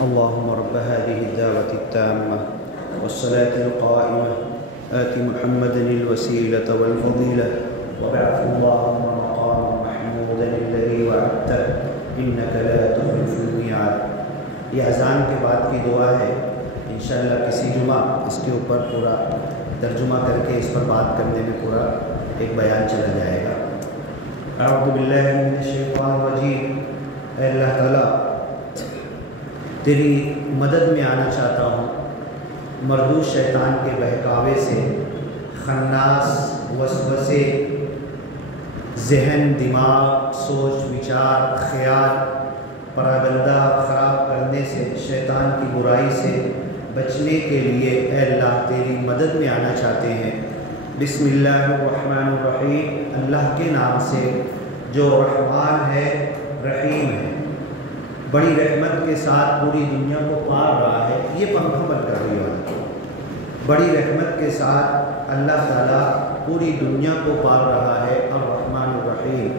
اللهم رب هذه الدعوة التامة والصلاة القائمة آت محمدا الوسيلة والفضيلة وابعثه اللهم مقاما محمودا الذي وعدته إنك لا تخلف الميعاد۔ یہ اذان کے بعد کی دعا ہے، انشاءاللہ کسی جمعہ اس کے اوپر پورا ترجمہ کر کے اس پر بات کرنے میں پورا ایک بیان چلا جائے گا۔ اعوذ باللہ من الشیطان الرجیم۔ اے اللہ تعالیٰ تیری مدد میں آنا چاہتا ہوں مردود شیطان کے بہکاوے سے، خناس وسوسے، ذہن، دماغ، سوچ، وچار، خیال پراگندہ خراب کرنے سے، شیطان کی برائی سے بچنے کے لیے اے اللہ تیری مدد میں آنا چاہتے ہیں۔ بسم اللہ الرحمن الرحیم، اللہ کے نام سے جو رحمان ہے رحیم ہے، بڑی رحمت کے ساتھ پوری دنیا کو پال رہا ہے۔ یہ پنکھا بند کر رہی ہے، بڑی رحمت کے ساتھ اللہ تعالیٰ پوری دنیا کو پال رہا ہے، الرحمن الرحیم۔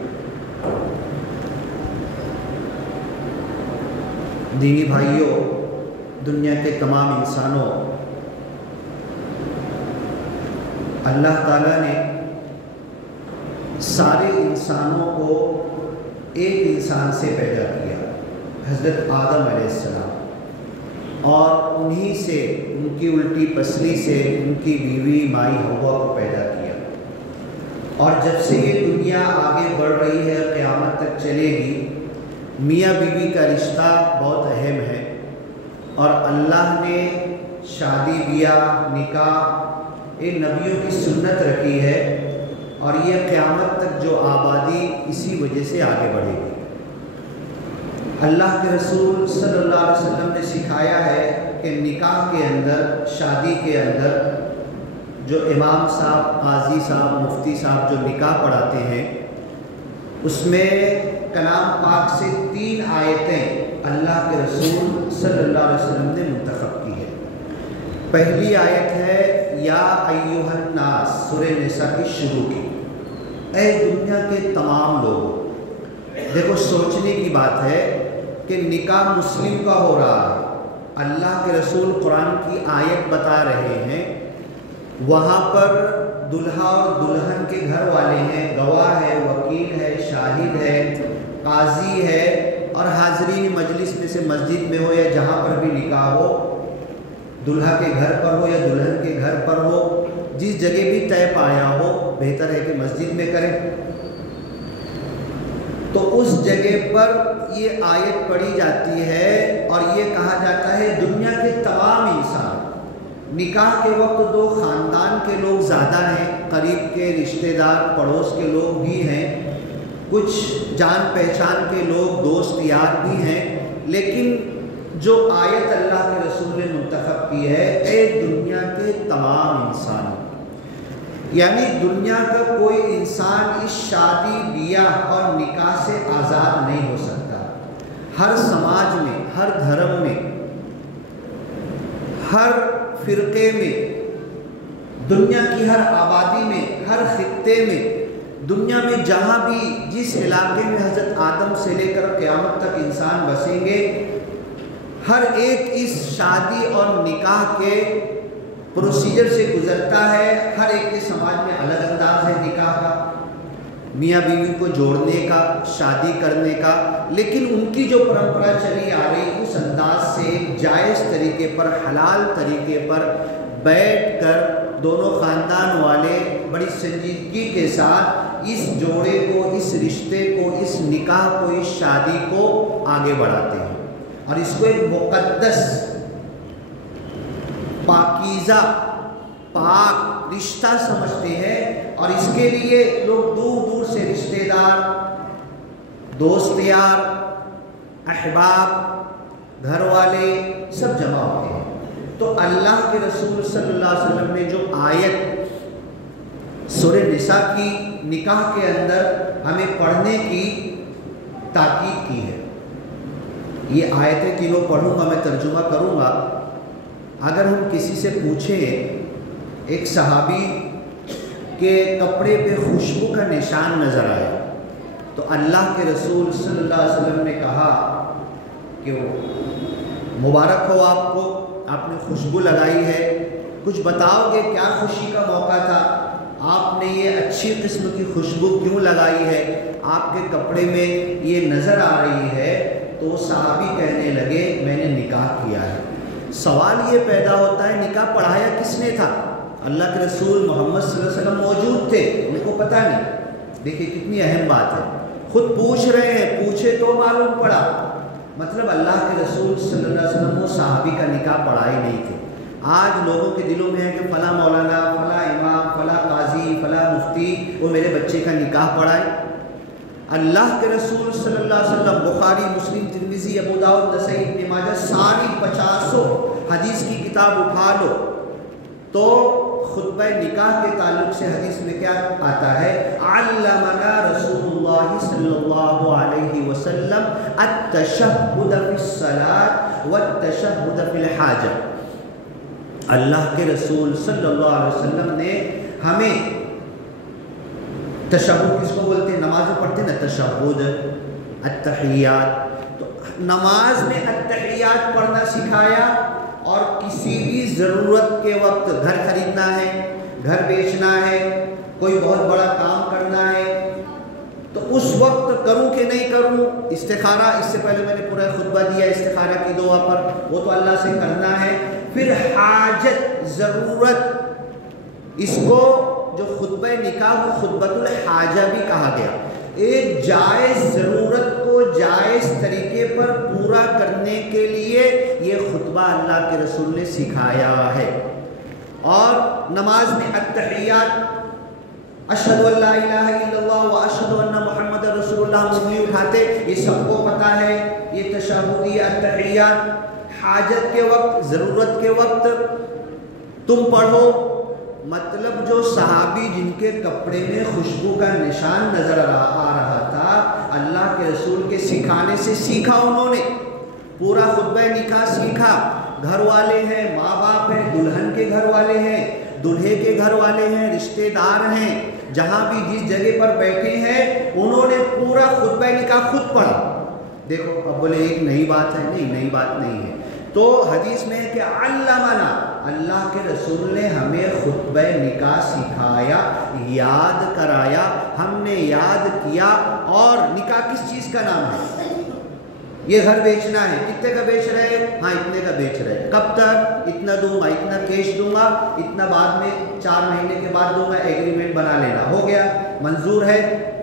دینی بھائیوں، دنیا کے تمام انسانوں، اللہ تعالیٰ نے سارے انسانوں کو ایک انسان سے پیدا کیا، حضرت آدم علیہ السلام، اور انہی سے، ان کی الٹی پسلی سے ان کی بیوی مائی حوا کو پیدا کیا۔ اور جب سے یہ دنیا آگے بڑھ رہی ہے، قیامت تک چلے گی، میاں بیوی کا رشتہ بہت اہم ہے، اور اللہ نے شادی بیاہ، نکاح، یہ نبیوں کی سنت رکھی ہے، اور یہ قیامت تک جو آبادی اسی وجہ سے آگے بڑھے گی۔ اللہ کے رسول صلی اللہ علیہ وسلم نے سکھایا ہے کہ نکاح کے اندر، شادی کے اندر جو امام صاحب، قاضی صاحب، مفتی صاحب جو نکاح پڑھاتے ہیں، اس میں کلام پاک سے 3 آیتیں اللہ کے رسول صلی اللہ علیہ وسلم نے منتخب کی ہے۔ پہلی آیت ہے یا ایھا الناس، سورہ نساء کی شروع کی، اے دنیا کے تمام لوگوں۔ دیکھو سوچنے کی بات ہے کہ نکاح مسلم کا ہو رہا ہے، اللہ کے رسول قرآن کی آیت بتا رہے ہیں، وہاں پر دلہا اور دلہن کے گھر والے ہیں، گواہ ہے، وکیل ہے، شاہد ہے، قاضی ہے، اور حاضرین مجلس میں سے مسجد میں ہو یا جہاں پر بھی نکاح ہو، دلہا کے گھر پر ہو یا دلہن کے گھر پر ہو، جس جگہ بھی طے پایا ہو، بہتر ہے کہ مسجد میں کریں۔ تو اس جگہ پر یہ آیت پڑھی جاتی ہے اور یہ کہا جاتا ہے دنیا کے تمام انسان۔ نکاح کے وقت 2 خاندان کے لوگ زیادہ ہیں، قریب کے رشتہ دار، پڑوس کے لوگ بھی ہیں، کچھ جان پہچان کے لوگ، دوست یار بھی ہیں، لیکن جو آیت اللہ کے رسول نے منتخب کی ہے، اے دنیا کے تمام انسانوں، یعنی دنیا کا کوئی انسان اس شادی بیاہ اور نکاح سے آزاد نہیں ہو سکتا۔ ہر سماج میں، ہر دھرم میں، ہر فرقے میں، دنیا کی ہر آبادی میں، ہر خطے میں، دنیا میں جہاں بھی جس علاقے میں حضرت آدم سے لے کر قیامت تک انسان بسیں گے، ہر ایک اس شادی اور نکاح کے پروسیجر سے گزرتا ہے۔ ہر ایک کے سماج میں الگ انداز ہے نکاح کا، میاں بیوی کو جوڑنے کا، شادی کرنے کا، لیکن ان کی جو پرمپرا چلی آ رہی اس انداز سے جائز طریقے پر، حلال طریقے پر بیٹھ کر دونوں خاندان والے بڑی سنجیدگی کے ساتھ اس جوڑے کو، اس رشتے کو، اس نکاح کو، اس شادی کو آگے بڑھاتے ہیں، اور اس کو ایک مقدس، پاکیزہ، پاک رشتہ سمجھتے ہیں، اور اس کے لیے لوگ دور دور سے رشتہ دار، دوست یار، احباب، گھر والے سب جمع ہوتے ہیں۔ تو اللہ کے رسول صلی اللہ علیہ وسلم نے جو آیت سورہ نساء کی نکاح کے اندر ہمیں پڑھنے کی تاکید کی ہے، یہ آیتیں تینوں پڑھوں گا، میں ترجمہ کروں گا۔ اگر ہم کسی سے پوچھیں ایک صحابی کے کپڑے پہ خوشبو کا نشان نظر آیا تو اللہ کے رسول صلی اللہ علیہ وسلم نے کہا کہ مبارک ہو آپ کو، آپ نے خوشبو لگائی ہے، کچھ بتاؤ گے کیا خوشی کا موقع تھا، آپ نے یہ اچھی قسم کی خوشبو کیوں لگائی ہے، آپ کے کپڑے میں یہ نظر آ رہی ہے؟ تو صحابی کہنے لگے میں نے نکاح کیا ہے۔ سوال یہ پیدا ہوتا ہے نکاح پڑھایا کس نے تھا؟ اللہ کے رسول محمد صلی اللہ علیہ وسلم موجود تھے، ان کو پتہ نہیں۔ دیکھیں کتنی اہم بات ہے، خود پوچھ رہے ہیں، پوچھے تو معلوم پڑا، مطلب اللہ کے رسول صلی اللہ علیہ وسلم وہ صحابی کا نکاح پڑھائے نہیں تھے۔ آج لوگوں کے دلوں میں ہے کہ فلاں مولانا، فلاں امام، فلاں قاضی، فلاں مفتی وہ میرے بچے کا نکاح پڑھائے۔ اللہ کے رسول صلی اللہ علیہ وسلم بخاری، مسلم، ترمذی، ابو داؤد، نسائی، ابن ماجہ ساری 50 حدیث کی کتاب اٹھا لو تو خطبہ نکاح کے تعلق سے حدیث میں کیا آتا ہے؟ علمنا رسول اللہ صلی اللہ علیہ وسلم التشہد فی الصلاۃ والتشہد فی الحاجہ۔ اللہ کے رسول صلی اللہ علیہ وسلم نے ہمیں تشہد کس کو بولتے ہیں؟ نماز میں پڑھتے ہیں نا تشہد، التحیات، تو نماز میں التحیات پڑھنا سکھایا، اور کسی بھی ضرورت کے وقت گھر خریدنا ہے، گھر بیچنا ہے، کوئی بہت بڑا کام کرنا ہے تو اس وقت کروں کہ نہیں کروں، استخارہ، اس سے پہلے میں نے پورا خطبہ دیا استخارہ کی دعا پر، وہ تو اللہ سے کرنا ہے۔ پھر حاجت، ضرورت، اس کو جو خطبہ نکاح کو خطبۃ الحاجہ بھی کہا گیا، ایک جائز ضرورت کو جائز طریقے پر پورا کرنے کے لیے یہ خطبہ اللہ کے رسول نے سکھایا ہے۔ اور نماز میں التحیات، اشہد ان لا الہ الا اللہ و اشہد ان محمد رسول اللہ، انگلی اٹھاتے، یہ سب کو پتہ ہے، یہ تشہدی التحیات حاجت کے وقت، ضرورت کے وقت تم پڑھو۔ مطلب جو صحابی جن کے کپڑے میں خوشبو کا نشان نظر آ رہا تھا، اللہ کے رسول کے سکھانے سے سیکھا، انہوں نے پورا خطبہ نکاح سیکھا۔ گھر والے ہیں، ماں باپ ہیں، دلہن کے گھر والے ہیں، دلہے کے گھر والے ہیں، رشتہ دار ہیں، جہاں بھی جس جگہ پر بیٹھے ہیں انہوں نے پورا خطبہ نکاح خود پڑھا۔ دیکھو اب بولے ایک نئی بات ہے، نہیں نئی بات نہیں ہے۔ تو حدیث میں ہے کہ علمنا، اللہ کے رسول نے ہمیں خطبہ نکاح سکھایا، یاد کرایا، ہم نے یاد کیا۔ اور نکاح کس چیز کا نام ہے؟ یہ گھر بیچنا ہے، کتنے کا بیچ رہے ہیں؟ ہاں اتنے کا بیچ رہے ہیں، کب تک؟ اتنا دوں گا، اتنا کیش دوں گا، اتنا بعد میں 4 مہینے کے بعد دوں گا، ایگریمنٹ بنا لینا، ہو گیا؟ منظور ہے؟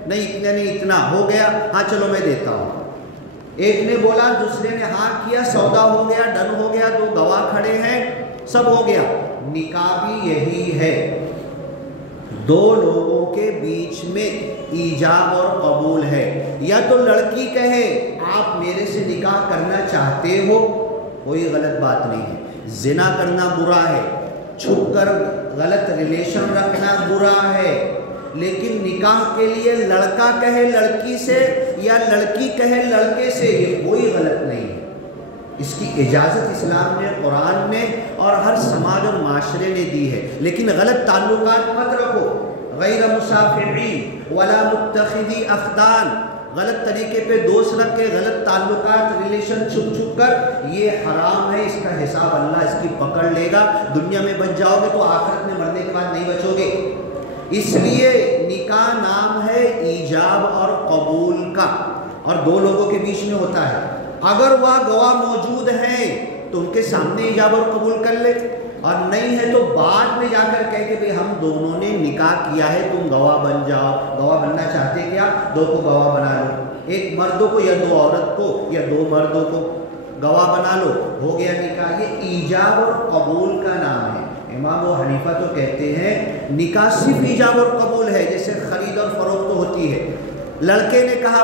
نہیں اتنا نہیں، اتنا ہو گیا، ہاں چلو میں دیتا ہوں۔ ایک نے بولا، دوسرے نے ہاں کیا، سودا ہو گیا، ڈن ہو گیا، 2 گواہ کھڑے ہیں، سب ہو گیا۔ نکاح بھی یہی ہے، 2 لوگوں کے بیچ میں ایجاب اور قبول ہے۔ یا تو لڑکی کہے آپ میرے سے نکاح کرنا چاہتے ہو، کوئی غلط بات نہیں ہے، زنا کرنا برا ہے، چھپ کر غلط ریلیشن رکھنا برا ہے، لیکن نکاح کے لیے لڑکا کہے لڑکی سے یا لڑکی کہے لڑکے سے، یہ کوئی غلط نہیں ہے، اس کی اجازت اسلام نے، قرآن نے اور ہر سماج اور معاشرے نے دی ہے۔ لیکن غلط تعلقات مت رکھو، غیر مصافحین ولا متخذی اخدان، غلط طریقے پہ دوست رکھ کے غلط تعلقات، ریلیشن چھپ چھپ کر، یہ حرام ہے، اس کا حساب اللہ اس کی پکڑ لے گا۔ دنیا میں بچ جاؤ گے تو آخرت میں مرنے کے بعد نہیں بچو گے۔ اس لیے نکاح نام ہے ایجاب اور قبول کا، اور 2 لوگوں کے بیچ میں ہوتا ہے۔ اگر وہ گواہ موجود ہیں تو ان کے سامنے ایجاب اور قبول کر لے، اور نہیں ہے تو بعد میں جا کر کہہ کہ بھئی ہم دونوں نے نکاح کیا ہے، تم گواہ بن جاؤ۔ گواہ بننا چاہتے کیا؟ 2 کو گواہ بنا لو، 1 مردوں کو یا 2 عورت کو یا 2 مردوں کو گواہ بنا لو، ہو گیا نکاح۔ یہ ایجاب اور قبول کا نام ہے۔ امام ابو حنیفہ تو کہتے ہیں نکاح صرف ایجاب اور قبول ہے، جیسے خرید اور فروخت ہوتی ہے۔ لڑکے نے کہا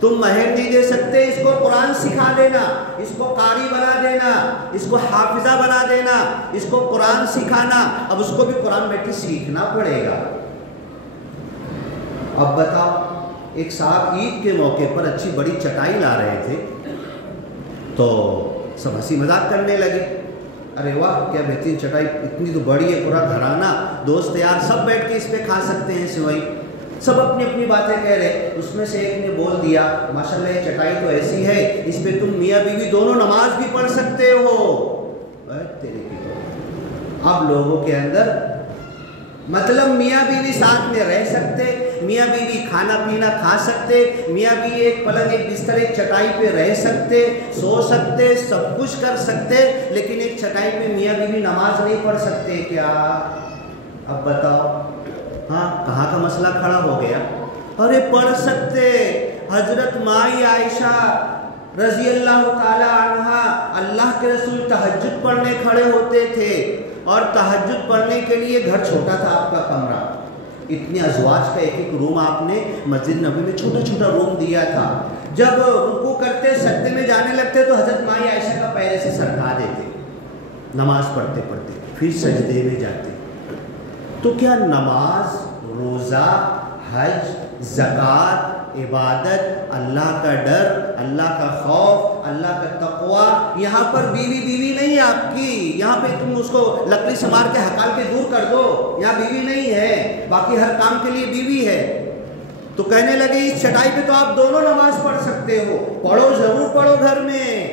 تم مہر نہیں دے سکتے، اس کو قرآن سکھا دینا، اس کو قاری بنا دینا، اس کو حافظہ بنا دینا، اس کو قرآن سکھانا۔ اب اس کو بھی قرآن بیٹھ کے سیکھنا پڑے گا۔ اب بتاؤ، ایک صاحب عید کے موقع پر اچھی بڑی چٹائی لا رہے تھے تو سب ہنسی مذاق کرنے لگے، ارے واہ کیا بہترین چٹائی، اتنی تو بڑی ہے، پورا گھرانہ دوست یار سب بیٹھ کے اس پہ کھا سکتے ہیں سوئی۔ سب اپنی اپنی باتیں کہہ رہے، اس میں سے ایک نے بول دیا ماشاءاللہ یہ چٹائی تو ایسی ہے اس پہ تم میاں بیوی دونوں نماز بھی پڑھ سکتے ہو۔ تیرے کی تو اب لوگوں کے اندر مطلب میاں بیوی ساتھ میں رہ سکتے، میاں بیوی کھانا پینا کھا سکتے، میاں بیوی ایک پلنگ ایک بستر ایک چٹائی پہ رہ سکتے، سو سکتے، سب کچھ کر سکتے، لیکن ایک چٹائی پہ میاں بیوی نماز نہیں پڑھ سکتے کیا؟ اب بتاؤ، ہاں کہاں کا مسئلہ کھڑا ہو گیا؟ ارے پڑھ سکتے۔ حضرت مائی عائشہ رضی اللہ تعالی عنہا، اللہ کے رسول تہجد پڑھنے کھڑے ہوتے تھے، اور تہجد پڑھنے کے لیے گھر چھوٹا تھا آپ کا کمرہ، اتنے ازواج کا ایک ایک روم آپ نے مسجد نبوی میں چھوٹا چھوٹا روم دیا تھا۔ جب رکوع کرتے سجدے میں جانے لگتے تو حضرت مائی عائشہ کا پہلے سے سر کھا دیتے، نماز پڑھتے پڑھتے پھر سجدے میں جاتے۔ تو کیا نماز، روزہ، حج، زکوٰۃ، عبادت، اللہ کا ڈر، اللہ کا خوف، اللہ کا تقوی، یہاں پر بیوی بیوی نہیں آپ کی، یہاں پہ تم اس کو لکڑی سے مار کے ہکال کے دور کر دو، یہاں بیوی نہیں ہے، باقی ہر کام کے لیے بیوی ہے۔ تو کہنے لگے اس چٹائی پہ تو آپ دونوں نماز پڑھ سکتے ہو، پڑھو ضرور پڑھو گھر میں۔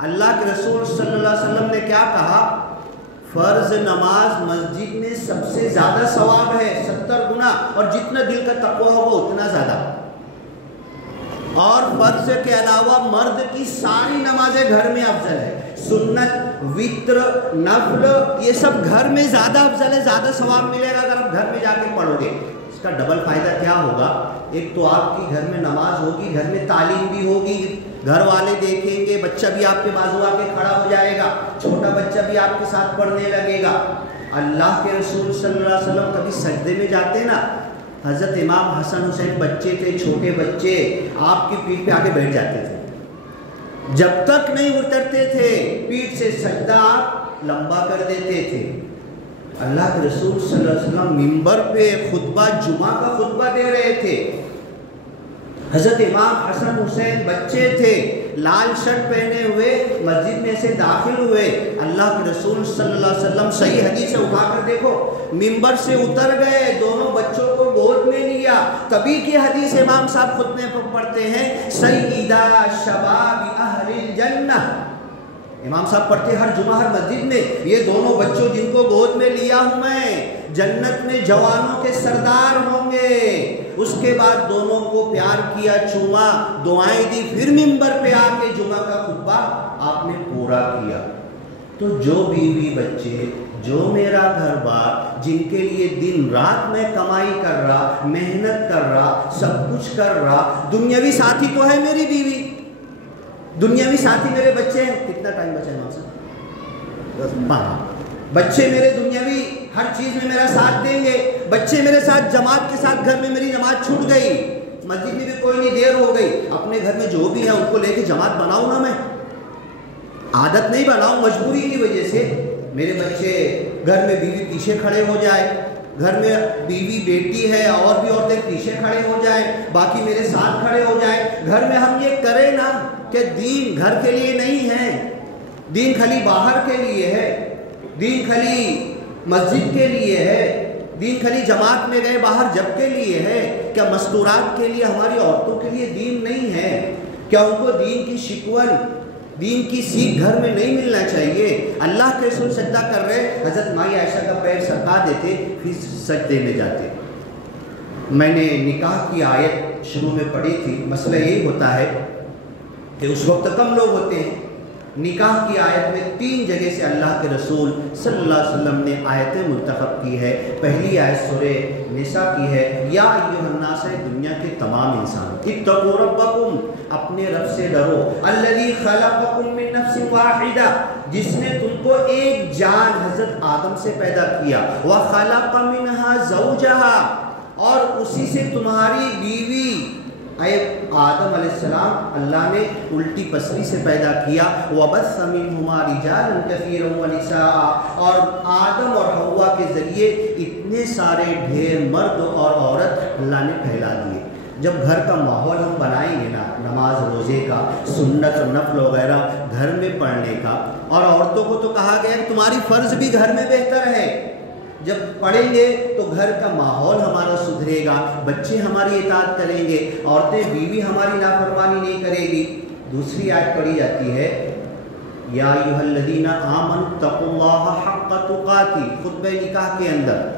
اللہ کے رسول صلی اللہ علیہ وسلم نے کیا کہا؟ فرض نماز مسجد میں سب سے زیادہ ثواب ہے، 70 گنا، اور جتنا دل کا تقوی ہوگا اتنا زیادہ۔ اور فرض کے علاوہ مرد کی ساری نمازیں گھر میں افضل ہے، سنت، وتر، نفل، یہ سب گھر میں زیادہ افضل ہے، زیادہ ثواب ملے گا اگر آپ گھر میں جا کے پڑھو گے۔ اس کا ڈبل فائدہ کیا ہوگا؟ ایک تو آپ کی گھر میں نماز ہوگی، گھر میں تعلیم بھی ہوگی، گھر والے دیکھیں گے، بچہ بھی آپ کے بازو آ کے کھڑا ہو جائے گا، چھوٹا بچہ بھی آپ کے ساتھ پڑھنے لگے گا۔ اللہ کے رسول صلی اللہ علیہ وسلم کبھی سجدے میں جاتے نا، حضرت امام حسن حسین بچے تھے، چھوٹے بچے، آپ کی پیٹھ پہ آگے بیٹھ جاتے تھے، جب تک نہیں اترتے تھے پیٹھ سے سجدہ آپ لمبا کر دیتے تھے۔ اللہ کے رسول صلی اللہ علیہ وسلم منبر پہ خطبہ جمعہ کا خطبہ دے رہے تھے، حضرت امام حسن حسین بچے تھے، لال شرٹ پہنے ہوئے مسجد میں سے داخل ہوئے، اللہ کے رسول صلی اللہ علیہ وسلم صحیح حدیث سے اٹھا کر دیکھو، منبر سے اتر گئے، دونوں بچوں کو گود میں لیا، تبھی کی حدیث امام صاحب خطبے پر پڑھتے ہیں، سیدہ شباب اہل الجنہ، امام صاحب پڑھتے ہر جمعہ ہر مسجد میں، یہ دونوں بچوں جن کو گود میں لیا ہوں میں جنت میں جوانوں کے سردار ہوں گے۔ اس کے بعد دونوں کو پیار کیا، چوما، دعائیں دی، پھر منبر پہ آ کے جمعہ کا خطبہ آپ نے پورا کیا۔ تو جو بیوی بچے، جو میرا گھر بار، جن کے لیے دن رات میں کمائی کر رہا، محنت کر رہا، سب کچھ کر رہا، دنیاوی ساتھی تو ہے میری بیوی، دنیاوی ساتھی میرے بچے ہیں، کتنا ٹائم بچا ہے ہم سے؟ بچے میرے دنیاوی ہر چیز میں میرا ساتھ دیں گے، بچے میرے ساتھ جماعت کے ساتھ، گھر میں میری نماز چھوٹ گئی، مسجد میں بھی کوئی نہیں، دیر ہو گئی، اپنے گھر میں جو بھی ہے ان کو لے کے جماعت بناؤں نا، میں عادت نہیں بناؤں، مجبوری کی وجہ سے میرے بچے، گھر میں بیوی پیچھے کھڑے ہو جائے، گھر میں بیوی بیٹی ہے اور بھی عورتیں پیچھے کھڑے ہو جائیں، باقی میرے ساتھ کھڑے ہو جائیں، گھر میں ہم یہ کریں نا کہ دین گھر کے لیے نہیں ہے، دین خالی باہر کے لیے ہے، دین خالی مسجد کے لیے ہے، دین خالی جماعت میں گئے باہر جب کے لیے ہے، کیا مستورات کے لیے ہماری عورتوں کے لیے دین نہیں ہے؟ کیا ان کو دین کی شکون، دین کی سیکھ گھر میں نہیں ملنا چاہیے؟ اللہ کے رسول سجدہ کر رہے، حضرت مائی عائشہ کا پیر سرکا دیتے، پھر سجدے میں جاتے۔ میں نے نکاح کی آیت شروع میں پڑھی تھی، مسئلہ یہی ہوتا ہے کہ اس وقت کم لوگ ہوتے ہیں، نکاح کی آیت میں 3 جگہ سے اللہ کے رسول صلی اللہ علیہ وسلم نے آیتیں منتخب کی ہے۔ پہلی آیت سورہ نساء کی ہے، یا ایھا الناس، دنیا کے تمام انسان، اتقوا ربکم، اپنے رب سے ڈرو، الذی خلقکم من نفس واحدہ، جس نے تم کو ایک جان حضرت آدم سے پیدا کیا، وخلق منھا زوجھا، اور اسی سے تمہاری بیوی اے آدم علیہ السلام اللہ نے الٹی پسلی سے پیدا کیا، وَبَثَّ مِنْهُمَا رِجَالًا كَثِيرًا وَنِسَاءً، اور آدم اور حوا کے ذریعے اتنے سارے ڈھیر مرد اور عورت اللہ نے پھیلا دیے۔ جب گھر کا ماحول ہم بنائیں گے نا، نماز روزے کا، سنت و نفل وغیرہ گھر میں پڑھنے کا، اور عورتوں کو تو کہا گیا کہ تمہاری فرض بھی گھر میں بہتر ہے، جب پڑھیں گے تو گھر کا ماحول ہمارا سدھرے گا، بچے ہماری اطاعت کریں گے، عورتیں بیوی ہماری نافرمانی نہیں کرے گی۔ دوسری آیت پڑھی جاتی ہے یا ایھا الذین آمنوا اتقوا اللہ حق تقاتہ، خطبہ نکاح کے اندر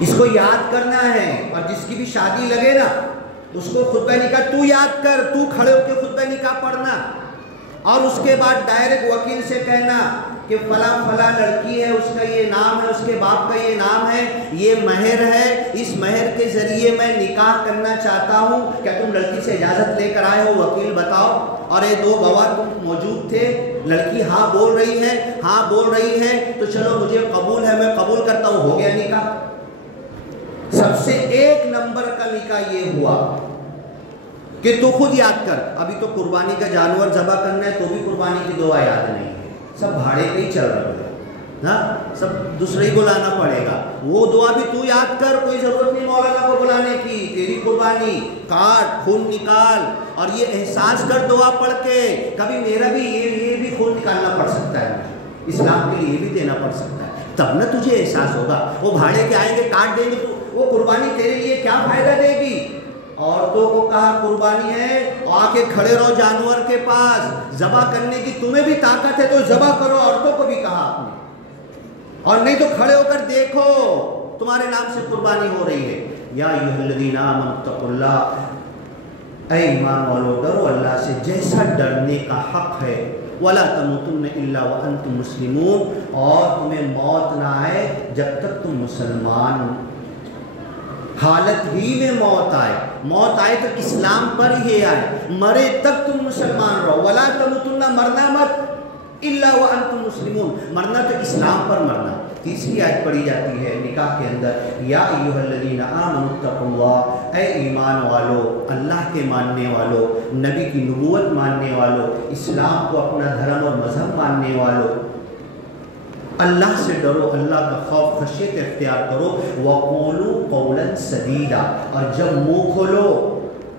اس کو یاد کرنا ہے، اور جس کی بھی شادی لگے نا اس کو خطبہ نکاح تو یاد کر، تو کھڑے ہو کے خطبہ نکاح پڑھنا، اور اس کے بعد ڈائریکٹ وکیل سے کہنا کہ فلاں فلاں لڑکی ہے، اس کا یہ نام ہے، اس کے باپ کا یہ نام ہے، یہ مہر ہے، اس مہر کے ذریعے میں نکاح کرنا چاہتا ہوں، کیا تم لڑکی سے اجازت لے کر آئے ہو؟ وکیل بتاؤ، اور یہ دو گواہ تم موجود تھے، لڑکی ہاں بول رہی ہے، ہاں بول رہی ہے، تو چلو مجھے قبول ہے، میں قبول کرتا ہوں، ہو گیا نکاح۔ سب سے ایک نمبر کا نکاح یہ ہوا کہ تو خود یاد کر، ابھی تو قربانی کا جانور ذبح کرنا ہے تو بھی قربانی کی دعا یاد نہیں ہے، سب بھاڑے پہ ہی چل رہا ہے، ہاں سب دوسرے ہی کو لانا پڑے گا، وہ دعا بھی تو یاد کر، کوئی ضرورت نہیں مولانا کو بلانے کی، تیری قربانی کاٹ، خون نکال، اور یہ احساس کر دعا پڑھ کے کبھی میرا بھی یہ بھی خون نکالنا پڑ سکتا ہے، اسلام کے لیے یہ بھی دینا پڑ سکتا ہے، تب نہ تجھے احساس ہوگا۔ وہ بھاڑے کے آئیں گے کاٹ دیں گے تو وہ قربانی تیرے لیے کیا فائدہ دے گی؟ عورتوں کو کہا قربانی ہے، آ کے کھڑے رہو جانور کے پاس، ذبح کرنے کی تمہیں بھی طاقت ہے تو ذبح کرو، عورتوں کو بھی کہا آپ نے، اور نہیں تو کھڑے ہو کر دیکھو تمہارے نام سے قربانی ہو رہی ہے۔ یا ایھا الذین آمنوا اتقوا اللہ، اے ایمان والو ڈرو اللہ سے جیسا ڈرنے کا حق ہے، وَلَا تَمُوتُنَّ إِلَّا وَأَنْتُمْ مُسْلِمُونَ، اور تمہیں موت نہ آئے جب تک تم مسلمان ہو، حالت ہی میں موت آئے، موت آئے تو اسلام پر ہی آئے، مرے تک تم مسلمان رہو، وَلَا تَمُوتُنَّ، مرنا مت، إِلَّا وَأَنْتُمْ مُسْلِمُونَ، مرنا تو اسلام پر مرنا۔ تیسری آیت پڑھی جاتی ہے نکاح کے اندر، یا ایھا الذین آمنوا اتقوا اللہ، اے ایمان والو، اللہ کے ماننے والو، نبی کی نبوت ماننے والو، اسلام کو اپنا دھرم اور مذہب ماننے والو، اللہ سے ڈرو، اللہ کا خوف خشیت اختیار کرو، وَقُولُوا قَوْلًا سَدِيدًا، اور جب منہ کھولو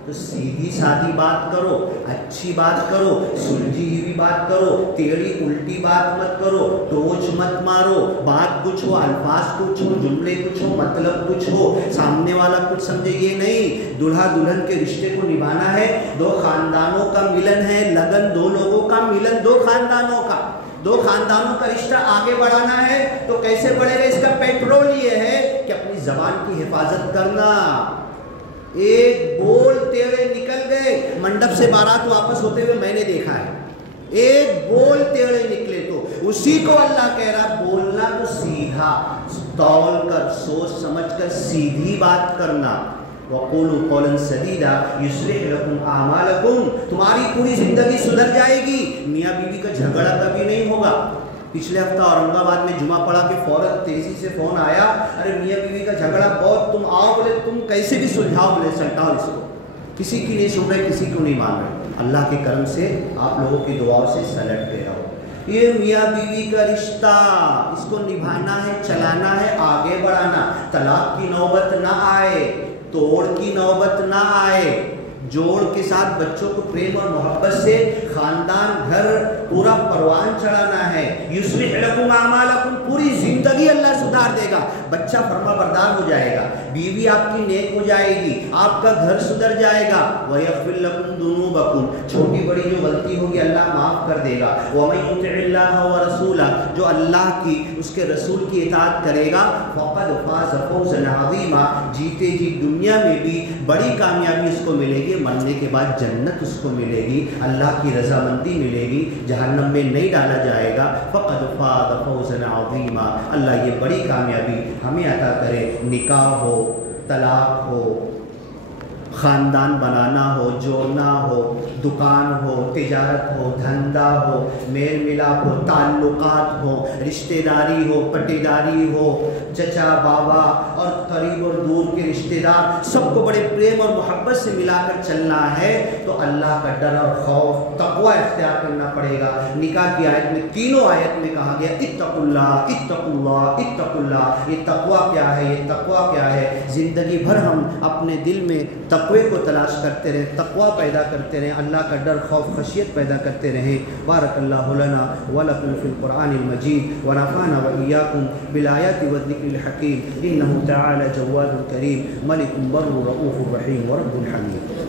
تو سیدھی سادھی بات کرو، اچھی بات کرو، سلجھی ہوئی بات کرو، ٹیڑھی الٹی بات مت کرو، ٹوچ مت مارو، بات کچھ ہو، الفاظ کچھ ہو، جملے کچھ ہو، مطلب کچھ ہو، سامنے والا کچھ سمجھے، یہ نہیں۔ دلہا دلہن کے رشتے کو نبھانا ہے، دو خاندانوں کا ملن ہے، لگن دو لوگوں کا ملن، دو خاندانوں کا، دو خاندانوں کا رشتہ آگے بڑھانا ہے تو کیسے بڑھے گا؟ اس کا پیٹرول یہ ہے کہ اپنی زبان کی حفاظت کرنا، ایک بول تیرے نکل گئے، منڈپ سے بارات واپس ہوتے ہوئے میں نے دیکھا ہے، ایک بول تیرے نکلے تو اسی کو اللہ کہہ رہا بولنا تو سیدھا، تول کر، سوچ سمجھ کر سیدھی بات کرنا۔ وَقُولُوا قَوْلًا سَدِيدًا يُصْلِحْ لَكُمْ أَعْمَالَكُمْ، تمہاری پوری زندگی سدھر جائے گی، میاں بیوی کا جھگڑا کبھی نہیں ہوگا۔ پچھلے ہفتہ اورنگ آباد میں جمعہ پڑھا کے فوراً تیزی سے فون آیا، ارے میاں بیوی کا جھگڑا بہت، تم آؤ، بولے تم کیسے بھی سلجھاؤ، بولے سلٹاؤ اس کو، کسی کی نہیں سن رہے، کسی کو نہیں مان رہے، اللہ کے کرم سے آپ لوگوں کی دعاؤں سے سلٹ گیا ہو۔ یہ میاں بیوی کا رشتہ، اس کو نبھانا ہے، چلانا ہے، آگے بڑھانا، طلاق کی نوبت نہ آئے، توڑ کی نوبت نہ آئے، جوڑ کے ساتھ بچوں کو پریم اور محبت سے خاندان گھر پورا پروان چڑھانا ہے۔ یصلح لکم اعمالکم، پوری زندگی اللہ سدھار دے گا، بچہ فرما بردار ہو جائے گا، بیوی آپ کی نیک ہو جائے گی، آپ کا گھر سدھر جائے گا، ویغفر لکم ذنوبکم، چھوٹی بڑی جو غلطی ہوگی اللہ معاف کر دے گا، ومن یطع اللہ ورسولہ، جو اللہ کی اس کے رسول کی اطاعت کرے گا، فقد فاز فوزا عظیما، جیتے جی دنیا میں بھی بڑی کامیابی اس کو ملے گی، مرنے کے بعد جنت اس کو ملے گی، اللہ کی رضامندی ملے گی، جہنم میں نہیں ڈالا جائے گا۔ فقد فاز فوزا عظیما، اللہ یہ بڑی کامیابی ہمیں عطا کرے، نکاح ہو، طلاق ہو، خاندان بنانا ہو، جوڑنا ہو، دکان ہو، تجارت ہو، دھندا ہو، میل ملاپ ہو، تعلقات ہو، رشتہ داری ہو، پٹے داری ہو، چچا بابا اور قریب اور دور کے رشتہ دار سب کو بڑے پریم اور محبت سے ملا کر چلنا ہے تو اللہ کا ڈر اور خوف تقوی اختیار کرنا پڑے گا۔ نکاح کی آیت میں تینوں آیت میں کہا گیا اتقوا اللہ اتقوا اللہ اتقوا اللہ۔ یہ تقوی کیا ہے، یہ تقوی کیا ہے؟ زندگی بھر ہم اپنے دل میں تقوی کو تلاش کرتے رہیں، تقوی پیدا کرتے رہیں، اللہ کا ڈر خوف خشیت پیدا کرتے رہیں۔ بارک اللہ لنا ولکم فی القرآن المجید ونفعنا وإیاکم بالآیات والذکر الحکیم انہ تعالی جواد کریم ملک بر رؤوف رحیم ورب حمید۔